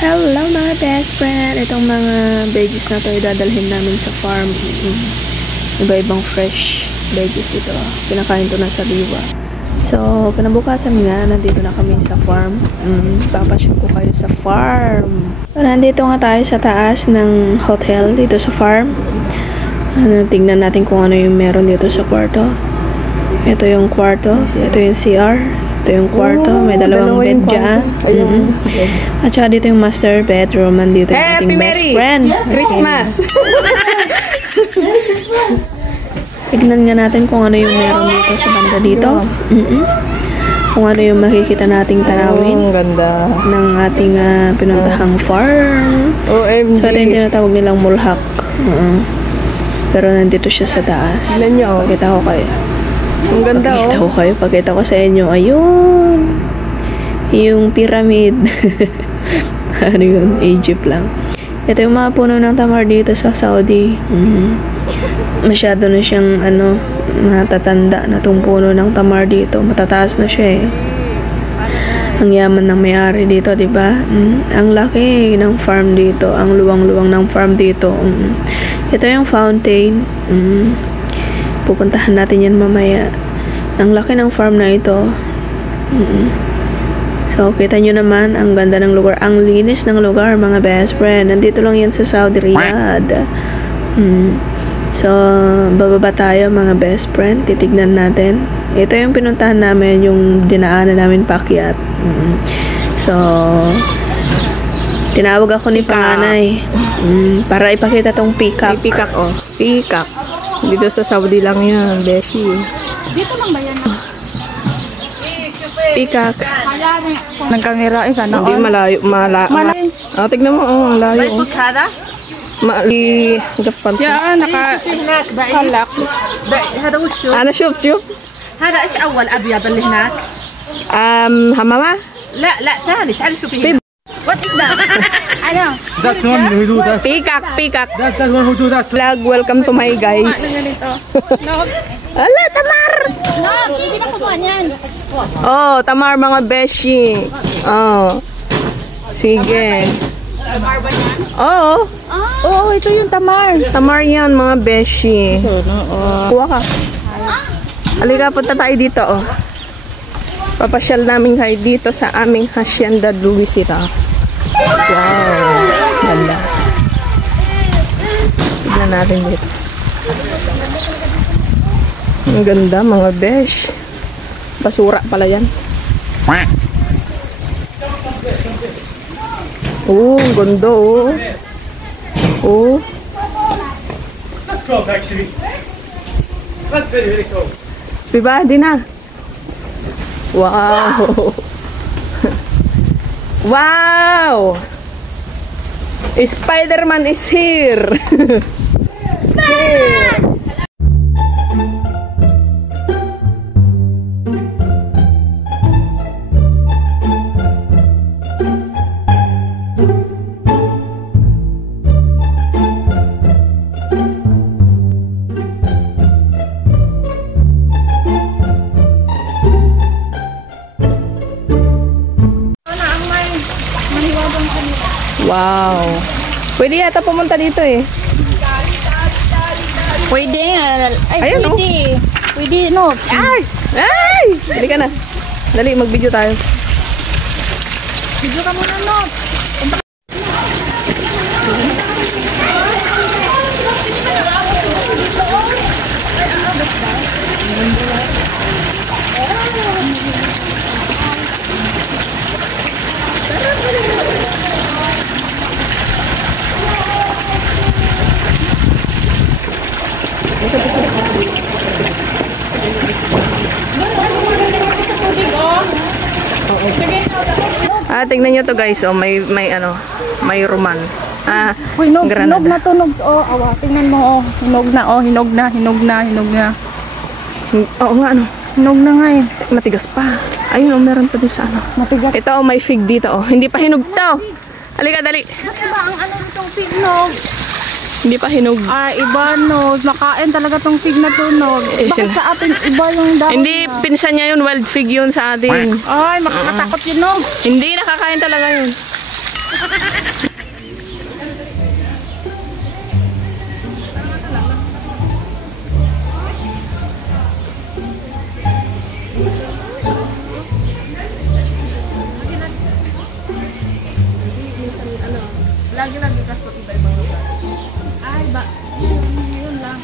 Hello mga best friend! Itong mga veggies na to idadalhin namin sa farm. Iba-ibang fresh veggies ito. Pinakain to na sa liwa. So, kinabukasan nga, nandito na kami sa farm. Papasyal ko kayo sa farm. So, nandito nga tayo sa taas ng hotel dito sa farm. Tingnan natin kung ano yung meron dito sa kwarto. Ito yung kwarto. Ito yung CR. Ito yung kwarto. May dalawang bed dyan. At saka dito yung master bedroom. Nandito yung ating best friend. Christmas! Tignan nga natin kung ano yung meron dito sa banda dito. Kung ano yung makikita nating tanawin. Ang ganda. Ng ating pinuntahang farm. OMG. So, ito yung tinatawag nilang mulhak. Pero nandito siya sa taas. Tignan nyo. Pakita ko kayo. Ang ganda Pakita ko sa inyo. Ayun. Yung pyramid. Ano yun? Egypt lang. Ito yung mga puno ng tamar dito sa Saudi. Masyado na siyang matatanda na itong puno ng tamar dito. Matataas na siya Ang yaman ng may-ari dito, diba? Ang laki ng farm dito. Ang luwang-luwang ng farm dito. Ito yung fountain. Pupuntahan natin yan mamaya. Ang laki ng farm na ito. So, kita nyo naman, ang ganda ng lugar. Ang linis ng lugar, mga best friend. Nandito lang yan sa Saudi Riyadh. So, bababa tayo, mga best friend. Titignan natin. Ito yung pinuntahan namin, yung dinaanan namin paakyat. So, tinawag ako ni panganay. Para ipakita tong peacock. May peacock, Peacock. Dito sa Saudi lang yan, Beshi. Dito lang ba yan? Peacock. Nagkangira sana. Hindi malayo. Tignan mo, ang layo. Mali. Gapan. يا نقلق هذا وشو؟ أنا شوف هذا ايش اول ابيض اللي هناك؟ حمامة؟ لا ثاني تعال شوفي هنا. وات از ذات؟ انا That's one hudud. Peacock. That's one hudud. Vlog, welcome to my guys. Ala, tamar! No, hindi ba kumuha niyan? Oh, tamar mga beshi. Oh. Sige. Tamar ba yan? Oo. Oo, ito yung tamar. Tamar yan, mga beshi. Kuha ka. Halika, punta tayo dito, Papasyal namin kayo dito sa aming Hacienda Luisita. Wow. Ganda. Tignan natin dito. Ang ganda, mga besh. Basura pala yan. Ang ganda, Let's go, actually. That's very cool. Diba? Di na. Wow. Wow. Spider-Man is here. Spider-Man! Wow. Pwede yata pumunta dito Pwede. Ay, Ayan, pwede. Pwede, no. Ay! Dali ka na. Dali, mag-video tayo. Video ka muna, no. Tingnan nyo to guys, may roman. Hinog Granada. na to, awa. Tingnan mo, hinog na. Oo nga, Hinog na nga matigas pa. Ayun, meron pa din sa Matigas. Ito, may fig dito, Hindi pa hinog to. Halika, dali. Ano ba ang nitong fig, no? Hindi pa hinog. Iba, no. Makain talaga tong fig na to, no. Bakit sa atin iba yung dahon? Hindi, pinsan niya yun. Wild fig yun sa atin. Ay, makakatakot yun, no. Hindi, nakakain talaga yun. Lagi lagi kaso iba-ibang lugar. Ay, yun lang.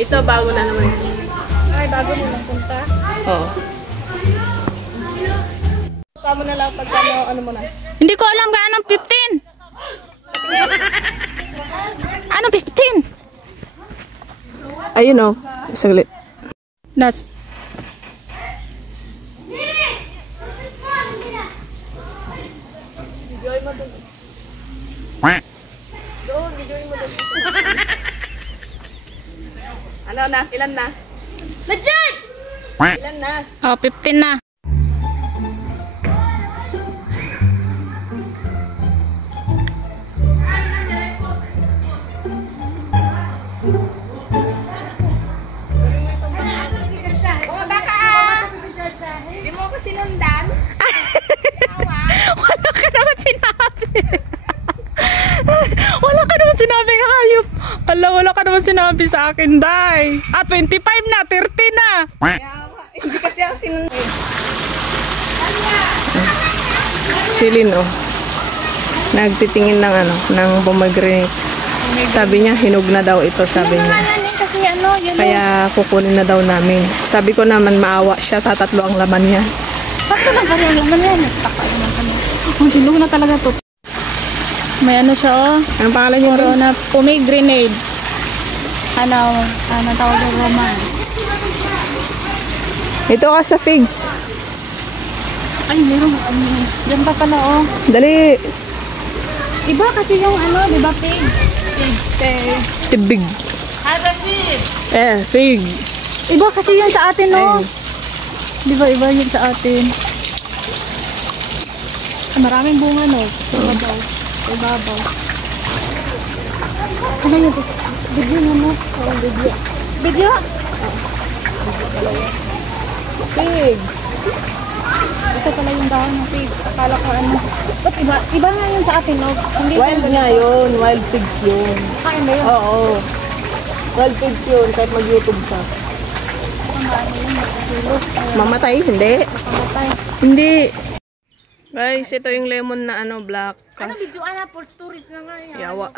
Ito bago na naman ito. Ay, bago mo lang punta. Oo. Tama na lang pag ano mo na. Hindi ko alam kaya anong 15. Ano 15? Ayun oh. Saglit. Nas. Videoy mo doon. Doon, videoy mo doon. Ano na? Ilan na? Legit! Ilan na? Oh, 15 na. Wala ka naman sinabi. Wala ka naman sinabi, hayop. Wala ka naman sinabi sa akin, Day. 25 na, 30 na. Hindi kasi ako sinunod. Silin oh. Nagtitingin ng ng pomegranate. Sabi niya hinog na daw ito, sabi niya. Kasi ano, yun. Kaya kukunin na daw namin. Sabi ko naman maawa siya, tatatlo ang laman niya. Bakit lang ba yung laman yan? Nagtaka naman kami. Ang silog na talaga to. May ano siya oh. Anong pangalan niya? Corona pomegranate. Ano tawag yung Roman? Ito ka sa figs. Ay, meron. Diyan pa pala oh. Dali. Iba kasi yung ano, di ba pig? Pig. Tibig. Ay, pig. Fig. Iba kasi yun sa atin no. Di ba iba yun sa atin? Maraming bunga no. Ibabaw. Ibabaw. Ano yun? Video nga mo. Video. Video? Fig. Ito pala yung dahon ng pig. Akala ko ano. Ba't iba? Iba nga yun sa atin no. Hindi Wild nga yun. Wild figs yun. Kain ba yun? Oo. Wild figs yun. Kahit mag-YouTube ka. Mamatay? Hindi. Makamatay. Hindi. Guys, ito yung lemon na black. Ano video ana for storage na nga yan? Yawa.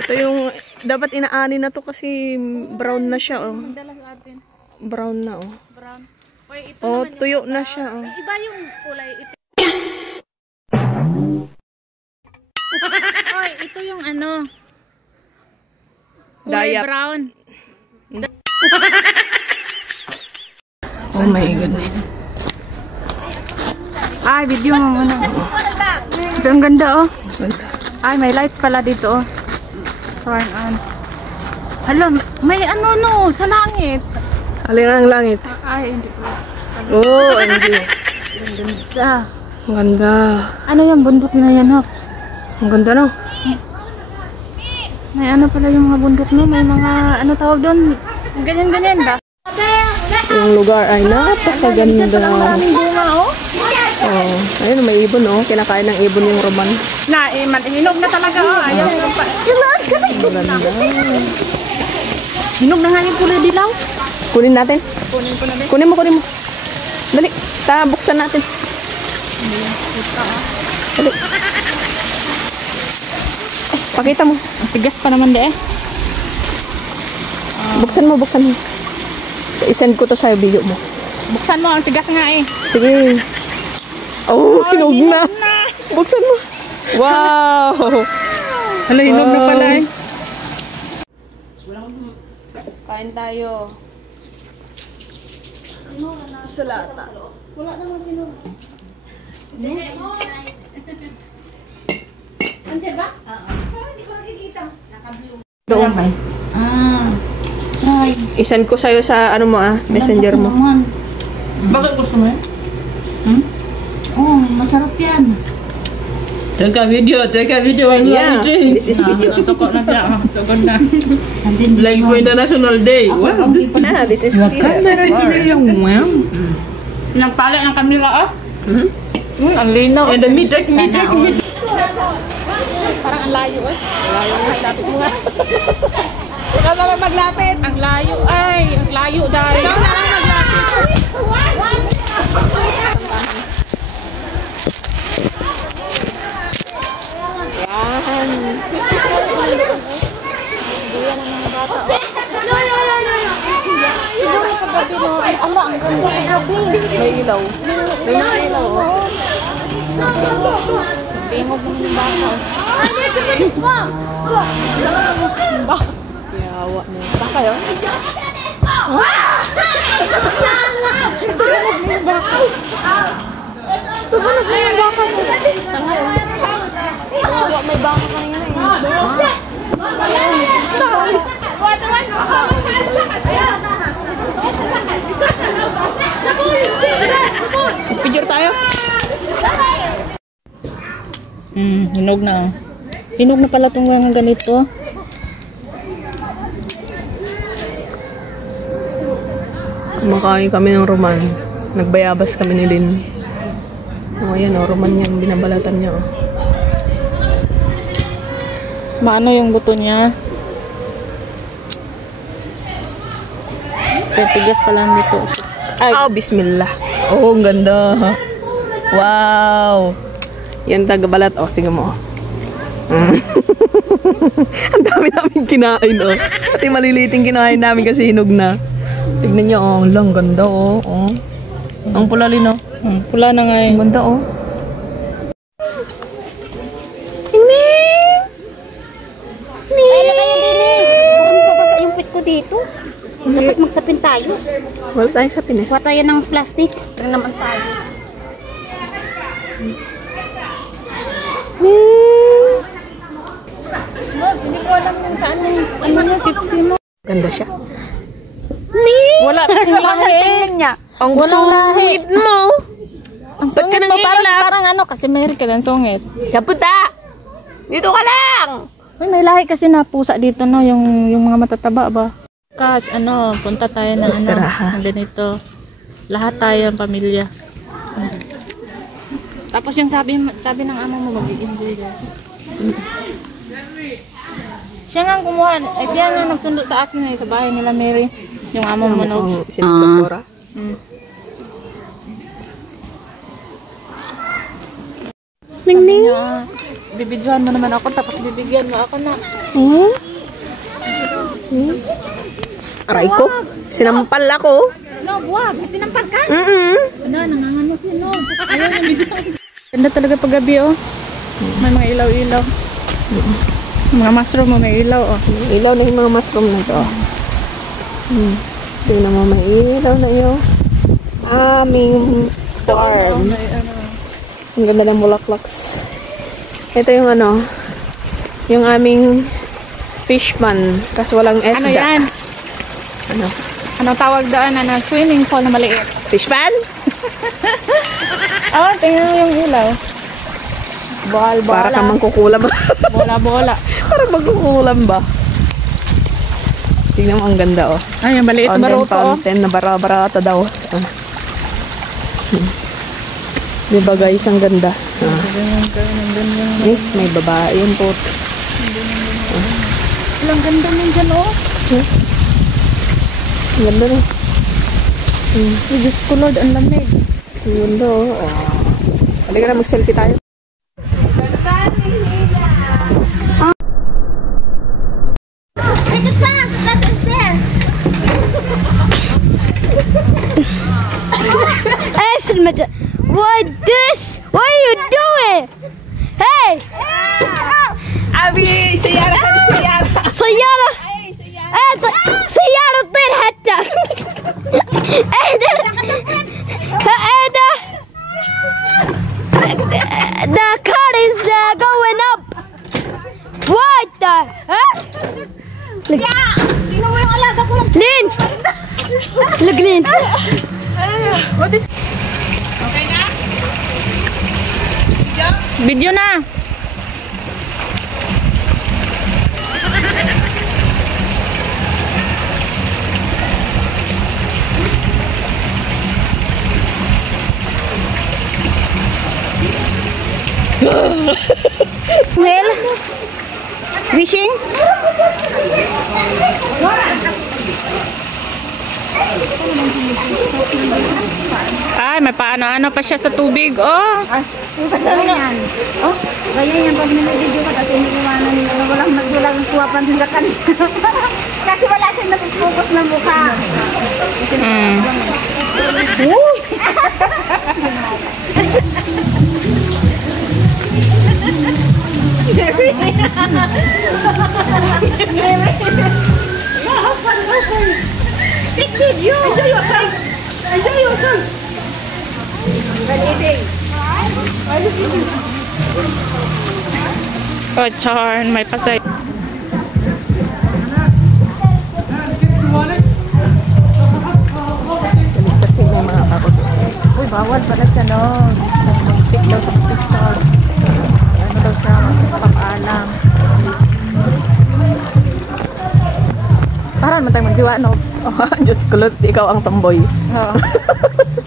Ito yung, dapat inaani na to kasi brown na siya oh. Dala sa atin. Brown na oh. Brown. Oy, ito Oh, naman yung tuyo na siya oh. iba yung kulay ito. Oy, ito yung ano. Kulay Dayap. brown. Oh my goodness. Ay, video mo muna. Ito ang ganda oh. Ay, may lights pala dito oh. Turn on. Hala, may ano no, sa langit. Alin ang langit? Ay, hindi ko. Oh, hindi. Ganda. Ang ganda. Ano yung bundok na yan oh? Ang ganda no? May ano pala yung mga bundok niya, may mga ano tawag doon, ganyan-ganyan ba? Yung lugar ay napakaganda. Maraming bunga oh. Oh, ayun may ibon oh. Kinakain ng ibon yung Roman. Na, hinog na talaga oh. Ayaw ko pa. Maganda. Hinog na nga yung kulay dilaw. Kunin natin. Kunin ko na din. Kunin mo. Dali. Buksan natin. Dali. Pakita mo. Ang tigas pa naman de eh. Buksan mo. I-send ko to sa video mo. Buksan mo, ang tigas nga eh. Sige. Oh, hinog na. Buksan mo. Wow. Hala, hinog na pala eh. Kain tayo. Salata. Wala naman sino. Andiyan ba? Oo. Hindi ko nakikita. Doon. I-send ko sa'yo sa messenger mo. Bakit gusto mo yan? Oh, masarap yan. Teka video Yeah, this is video. Sukot na siya. Sukot na. Like for International Day. Wow, this This is clear. Nagpala ng kamila oh. Ang linaw. and the meat. Parang ang layo eh. Lapit mo nga. Ikaw na lang maglapit. Ang layo ay. Ang layo dahil. Ikaw na lang maglapit. May ilaw. May ilaw. Bingog mo yung baka. Yawa na. Baka yun? Tugunog na yung baka mo. Yawa, may baka kanina eh. Picture tayo? Hinog na. Hinog na pala itong mga ganito. Kumakain kami ng roman. Nagbayabas kami ni Lin. Oh, ayan oh, roman yan. Binabalatan niya oh. Maano yung buto niya? Tigas pala dito. Ay. Oh, bismillah. Oh, ang ganda. Wow. Yan tagabalat. Oh, tingnan mo. Ang dami namin kinain, oh. Pati maliliting kinain namin kasi hinog na. Tignan niyo, oh. Ang ganda, oh. Oh. Ang pula lin, oh. Pula na nga eh. Ang ganda, oh. Dito. Dapat magsapin tayo. Wala tayong sapin eh. Kuha tayo ng plastic. Rin naman tayo. Hindi ko alam yung saan yung Pepsi mo. Ganda siya. Wala kasing lahi. Ang sungit mo. Ang sungit mo parang ano kasi mayroon ka ng sungit. Siya punta. Dito ka lang. Uy, may lahi kasi na pusa dito no, yung mga matataba ba. Kas, punta tayo na ng ganito. Lahat tayo ang pamilya. Tapos yung sabi ng amo mo, mag-enjoy daw. Siya nga kumuha, siya nga nagsundo sa akin sa bahay nila Mary. Yung amo mo no. Sinagdoktora. Ningning. Bibidyohan mo naman ako tapos bibigyan mo ako na. Aray ko. Sinampal ako. No, wag. Sinampal ka? Mm-mm. Nangangano si No. Ayaw yung video. Ganda talaga pag gabi oh. May mga ilaw-ilaw. Mga mushroom mo may ilaw oh. Ilaw na yung mga mushroom na ito. Tingnan mo, may ilaw na yun. Aming farm. Ang ganda ng bulaklaks. Ito yung yung aming fish pond. Kasi walang esda. Ano yan? Anong tawag doon? Swimming pool na maliit. Fish pond? Oh, tingnan mo yung ilaw. Bola. Para ka mangkukulam. Bola. Para magkukulam ba? Tingnan mo, ang ganda oh. Ay, yung maliit na baruto oh. Fountain na bara-barata daw. Diba guys, ang ganda. May babae yung pot. Ang ganda nun dyan oh. Ang ganda rin. Diyos ko Lord, ang lamig. Ang ganda oh. Halika na, mag-selfie tayo. Make it fast! That's us there! What this? What are you doing? Hey! Abi, سيارة هذه سيارة. سيارة! سيارة تطير حتى! The car is going up! What the heck? Look. Lin! Look, Lin! What is... Video na. Well, wishing? Ay, may paano-ano pa siya sa tubig. Oh. Ganyan. Oh, ganyan yan. Pag nilibidyo ka, kasi iniiwanan nila. Walang nagdulang kuwapan nila kanina. Kasi wala siyang napag-focus na mukha. Enjoy yourself. Oh, Charn, may pasay. Kasi may mga kapag. Uy, bawal pala siya, no? Mag-pick daw sa picture. Ano daw siya, magpapaalam. Parang naman tayo magdiwa, no? Oh, Diyos kulot, ikaw ang tomboy. Oo.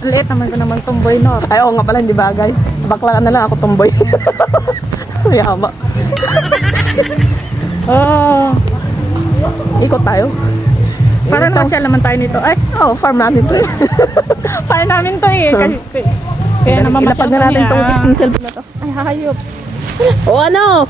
Ang liit naman ko naman tomboy, no? Ay, oo nga pala, hindi bagay. Bakla na lang ako tomboy. Yama. Oh. Ikot tayo. Parang nasyal naman tayo nito. Ay, farm namin to eh. Farm namin to eh. Kaya namamasyal na natin itong pisting cellphone na to. Ay, hayop. O ano?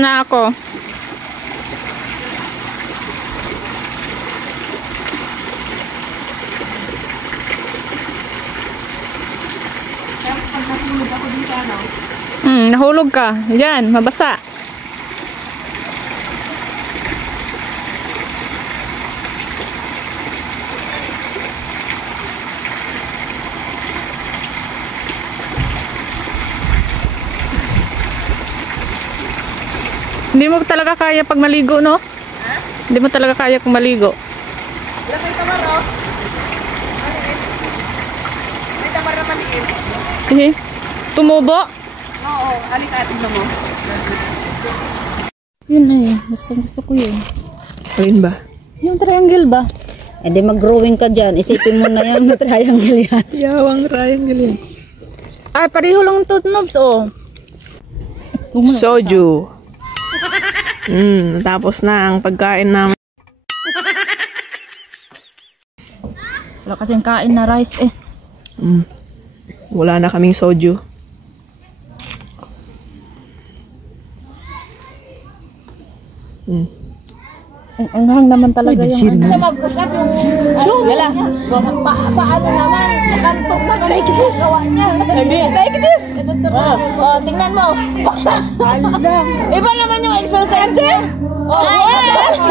Na ako. Nahulog ka. Diyan, mabasa. Hindi mo talaga kaya pag maligo, no? Ha? Hindi mo talaga kaya kung maligo. Wala may tamar, oh. May tamar na maliit. Eh, tumubo? Oo, halika atin mo. Yun na eh. Gusto ko yun. Ayun ba? Yung triangle ba? Eh di mag-growing ka dyan. Isipin mo na yan na triangle yan. Yawang triangle yan. Ay, pareho lang ito, Nobs, oh. Soju. Tapos na ang pagkain namin. Wala kasing kain na rice eh. Wala na kaming soju. Ang hang naman talaga yung Siya mag-usap yung... Wala. Paano naman? Nakantong naman. Like this. Like this. Oh, tingnan mo. Iba naman yung exercise niya. Oh,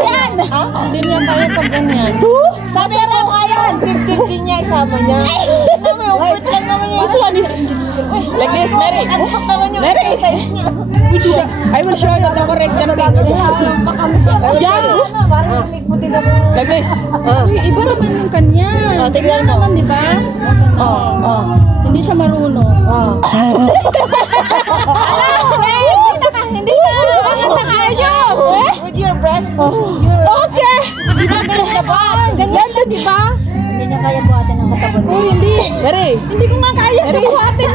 yan. Hindi niya kaya pag ganyan. Sabi ko ngayon, dip-dip din niya isama niya. Tignan mo yung wait lang naman niya. Like this, Mary. Antok naman yung exercise niya. I will show you the correct jumping. Yan. Parang ligbutin ako. Like this. Uy, iba naman yung kanya. Oh, tignan mo. Di ba? Oh. Hindi siya marunong. Oh. Hindi na ayos. With your breast push. Okay. Not just the ball. Ganyan na, di ba? Hindi niya kaya buhatin ang katawan. Uy, hindi. Mary. Hindi ko nga kaya siya buhatin.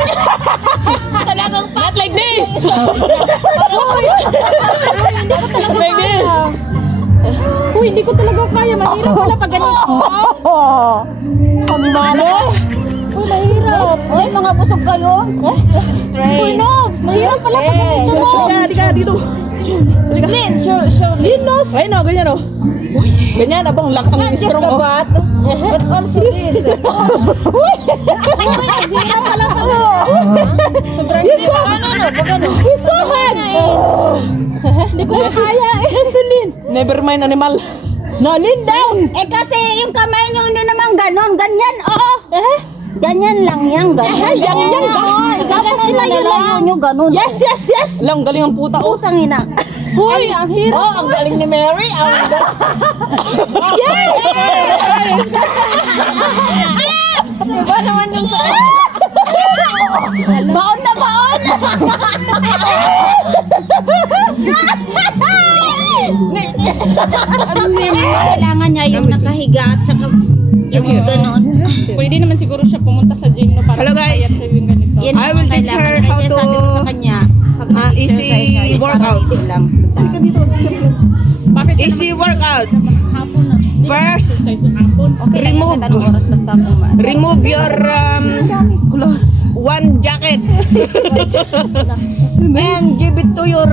Talagang Not like this. Like this. Uy, hindi ko talaga kaya. Mahirap pala pag ganito. Uy, mahirap. Uy, mga busog kayo. Straight. Uy, Nobs, mahirap pala pag ganito. Halika dito. Lin, show Linos. Ay no, ganyan oh. Ganyan abang lakang not just strong the oh. butt, but also this. Bagano. Hindi ko na kaya eh. Never mind animal. No, lean down. Eh kasi yung kamay nyo nyo naman ganon. Ganyan, oh. Ganyan lang yan, ganon. Yan, ganon. Tapos ilayo-layo nyo ganon. Yes. Lang, galing ang puta, oh. Putang ina. Hoy, ang hirap. Oh, ang galing ni Mary. Diba naman yung sa... Baon na baon! Kailangan niya yung nakahiga at saka yung ganon. Pwede naman siguro siya pumunta sa gym, no? Para Hello, guys. sa yung ganito. Yan I will teach her how to sabi ko sa kanya, pag easy workout. lang. Bakit siya Easy workout. hapon na? First, Sa isang hapon. Okay lang Remove. yan, tanong oras basta kung remove your one jacket and give it to your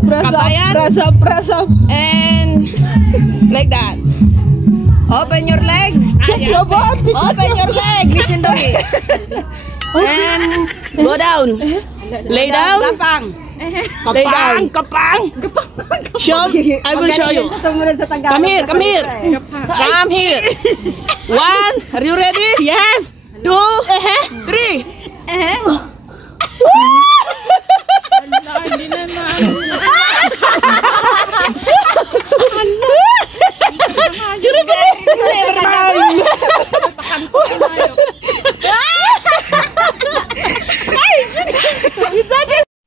kabayan. Press up. And like that. Open your legs. Check your body. Open your leg. Listen to me. And go down. Lay down. Lay down. Show. I will show you. Come here. Come here. One. Are you ready? Yes. 2, 3. Hindi na na.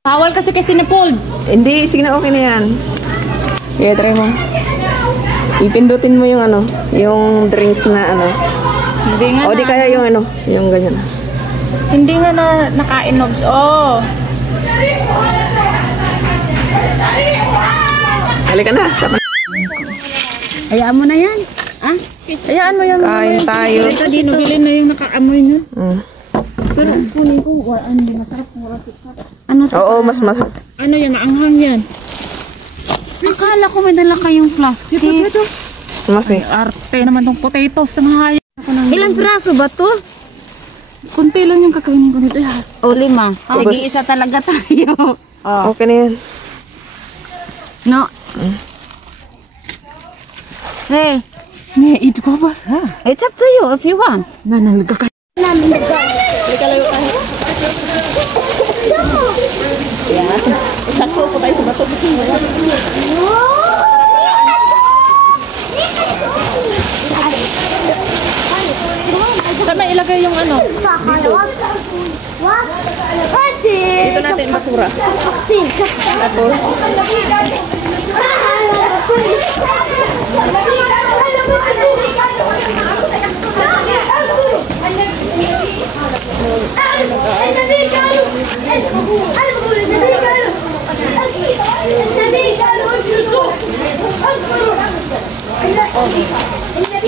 Bawal kasi Sinipol. Hindi, sige na, okay na yan. Sige, try mo. Ipindutin mo yung ano, yung drinks na ano. Hindi nga O di kaya yung ano, yung ganyan. Hindi nga na nakain, Nobs. Oh. Halika na. Hayaan mo na yan. Ah? Hayaan mo yung Kain tayo. bilin na yung nakaamoy na. Pero kunin ko, hindi masarap kung ano to? Oo, mas. Ano yan? Maanghang yan. Akala ko may dala kayong plastic. Mafi. Arte naman tong potatoes ng hayop. Ilang piraso ba to? Kunti lang yung kakainin ko nito. O 5. Nag-iisa talaga tayo. Oh. Okay na yan. No. Hey. May eat ko ba? It's up to you if you want. Sakto po tayo sa bato. Saan may ilagay yung ano? Dito natin basura. Tapos,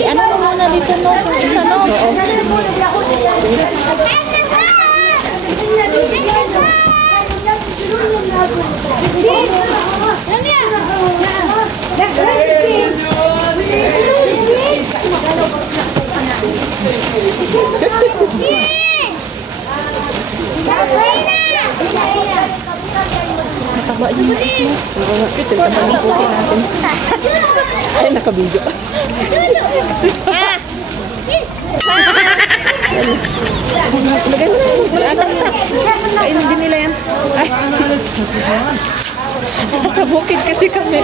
Ano mo muna dito, no? Kung isa, no? kasi taba ng pusi natin. Ay, nakabidyo. Kainin din nila yan. Sa bukid kasi kami.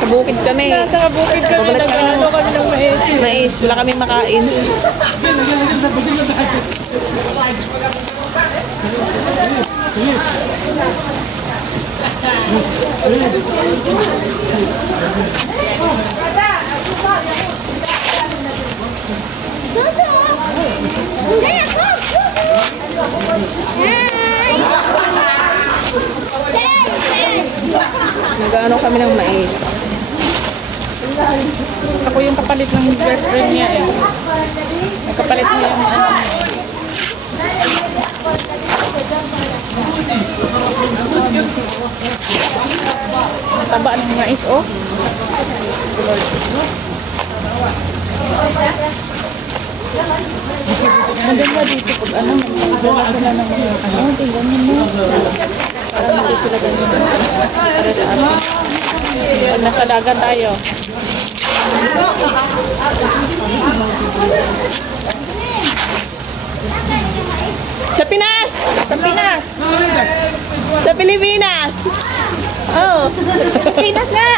Sa bukid kami. Sa bukid kami. Babalat kami ng kami ng mais. mais. Wala kami makain. Nag-ano kami ng mais. Ako yung kapalit ng girlfriend niya eh. Nagkapalit niya yung ano. Taba ng mais, oh. Maganda dito pag ano, mas maganda sila ng mga ano, tingnan mo. Parang hindi sila ganyan. Para sa atin. Pag nasa dagat tayo. Sa Pinas! Sa Pinas! Sa Pilipinas! Oh! Sa Pinas nga!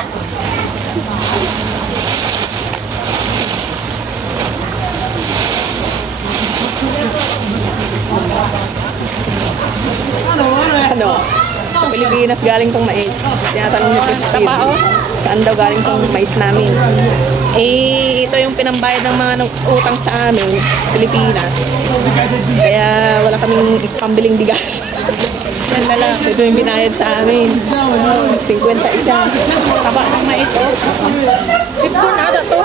Ano? Sa Pilipinas galing tong mais. Tinatanong ni Christine. Saan daw galing tong mais namin? Eh, ito yung pinambayad ng mga utang sa amin, Pilipinas. Kaya wala kaming pambiling bigas. Yan na lang. Ito yung binayad sa amin. 50 isa. Taba ng mais, oh. 50 na ata to.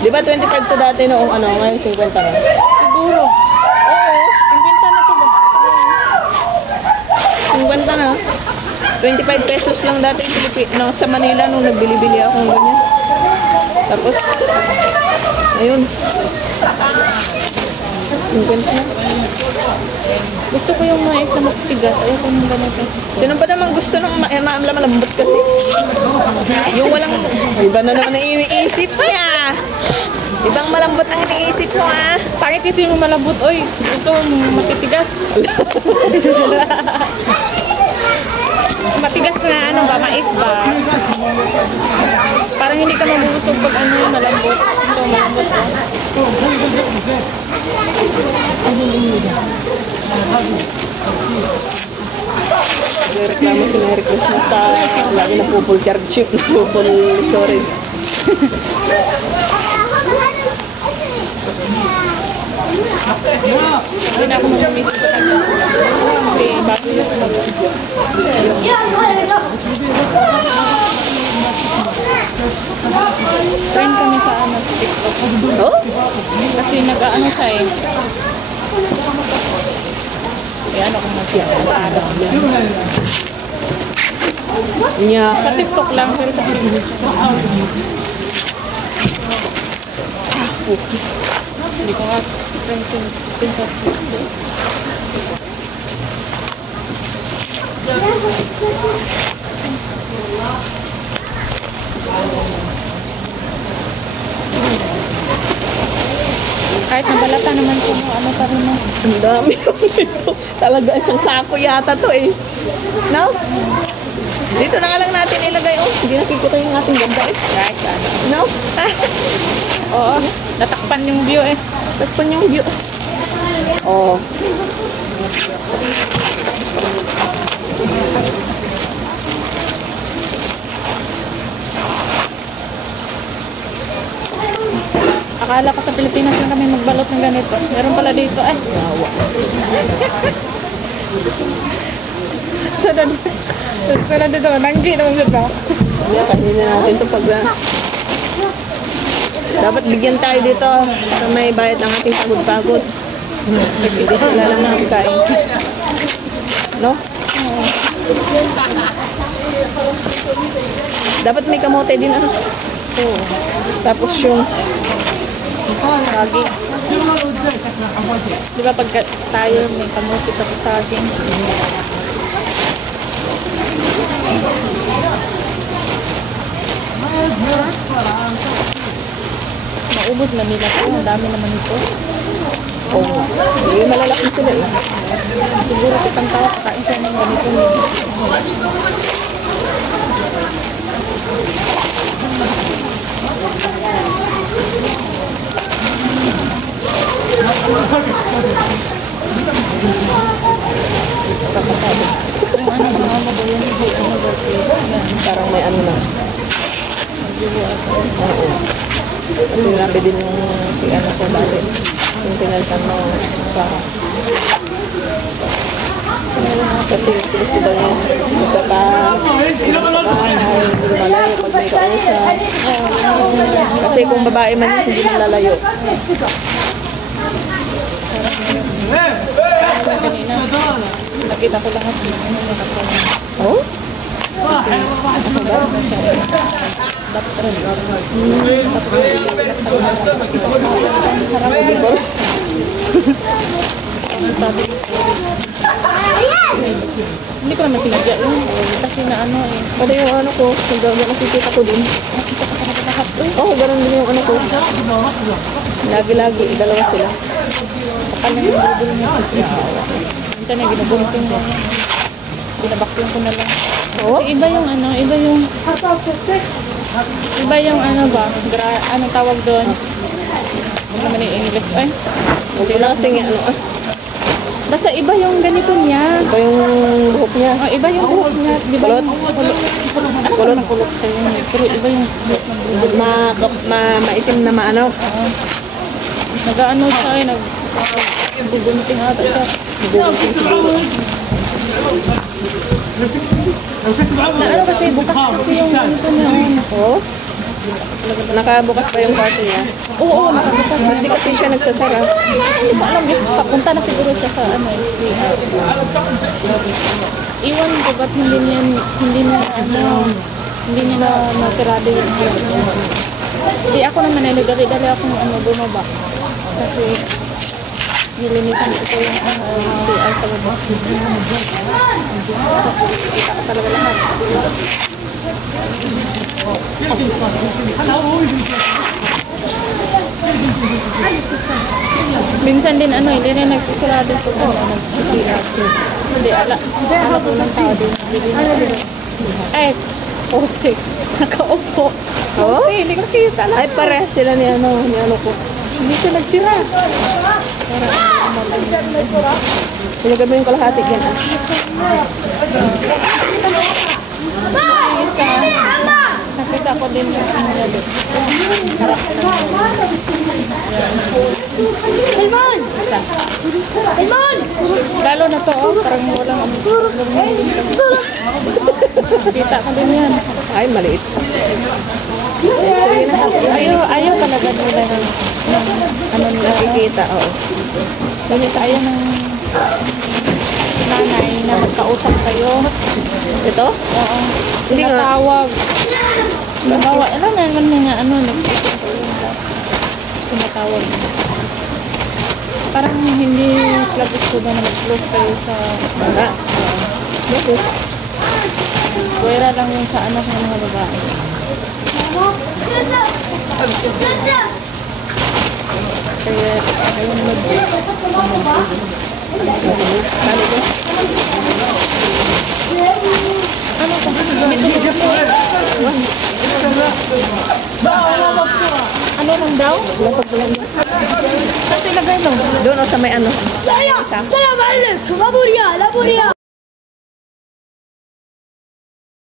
Di ba 25 to dati noong ano, ngayon 50 na? Siguro. Oo, 50 na to ba? 50 na. 25 pesos lang dati no, sa Manila nung nagbili-bili ako ng ganyan. Tapos, ayun. 50 na. Gusto ko yung mais na matigas. Ayoko yung ganito. Sino pa naman gusto ng malambot kasi? Yung walang, iba na naman ang iniisip niya. Ibang malambot ang iniisip mo, ah. Pangit kasi yung malambot, oy. Gusto mo matitigas. Matigas na ano ba, mais ba? Parang hindi ka mabubusog pag ano yung malambot. Ito, malambot ba? Reklamo si Merry Christmas ta lagi na po full charge ship, na po full storage. Hindi na ako mag-miss sa kanya. Kasi bago yung friend kami sa ano sa TikTok. Oh? Kasi nag-ano siya eh. Kaya ano kung masya. Nya. Sa TikTok lang. Pero sa Facebook. Hindi ko nga friend ko sa TikTok. Kahit nabalata naman ko ano pa rin mo. Ang dami dito. Talaga isang sako yata to eh. No? Dito na nga lang natin ilagay. Oh, hindi nakikita yung ating ganda eh. Right, ano. No? Oo, natakpan yung view eh. Takpan yung view. Oh. Akala ko sa Pilipinas lang kami magbalot ng ganito. Meron pala dito eh. Sunod dito, nanggi naman dito. Yeah, kanina natin ito pag dapat bigyan tayo dito sa may bayad ng ating pagod-pagod. Hindi sila lang nakakain. No? Dapat may kamote din ano. Oo. Tapos yung Lagi. Di ba pag tayo may kamuti tapos saging? Maubos man nila ito. Ang dami naman ito. oh, eh, malalaki sila eh. Siguro sa isang tao kakain sila ng ganito. Parang may ano na. Oo. Kasi sinabi din ng si ano ko dati. Yung pinalitan mo pa. Kasi gusto daw niya hindi lumalayo pag may kausap. Kasi kung babae man yun, hindi malalayo. Kanina, nakita ko lahat ng ano nakapala. Oh? Sabi ko hindi ko naman sinadya yun. Kasi na ano eh. Pati yung ano ko, nakikita ko din. Oo, ganun din yung ano ko. Lagi-lagi, dalawa sila. Baka lang yung budol niya. Minsan na ginabunting ko. Binabakyong ko na lang. Kasi iba yung ano, iba yung ano ba, anong tawag doon? Ano naman yung English? Ay, Hindi na kasi nga, ano, basta iba yung ganito niya. iba yung buhok niya. Oh, iba yung buhok niya. Di ba Kulot? yung kulot? Ano kulot? Kulot siya yun. Pero iba yung buhok ng budol. Maitim na maano. Nag-ano siya eh, nagbubunting ata siya. Bubunting siguro. Na ano kasi, bukas kasi yung ganito niya. Oo? Nakabukas pa yung kwarto niya. Oo, nakabukas. Ba't di kasi siya nagsasara? Hindi ko alam eh. Papunta na siguro siya sa ano, SPR. Iwan ko ba't hindi niya na nasirado yung hirap niya. Hindi ako naman eh, nagdali-dali akong bumaba. Kasi nilinitan ko yung SPR sa baba. Kita ko talaga lahat. Minsan din ano, hindi rin nagsisirado ko po. Nagsisirado. Hindi, alam ko ng tao din. Ay, okay. Nakaupo. Oo? Okay, hindi ko kita. Ay, pare sila ni ano ko. Hindi siya nagsira. Pinagay mo yung kalahati yan. Isa, nakita ko din yung ano niya doon. Harap ko lang. Salmon! Isa. Salmon! Lalo na to, oh, parang walang ano. Kita ko din yan. Ay, maliit. Ayaw talaga nila ng ano nila. Nakikita, oo. Ganito, ayaw ng nanay na magkausap kayo. Ito? Oo. Hindi nga. Tinatawag. Bawa, alam naman niya nga ano, tinatawag. Parang hindi labis ko ba na mag-close kayo sa Wala. Bakit? pwera lang yun sa anak ng mga babae. Kaya, ayun ano ka? Dito mo ano lang daw? Saan ilagay daw? Doon o sa may ano. Salam alaikum, Aburia, Aburia.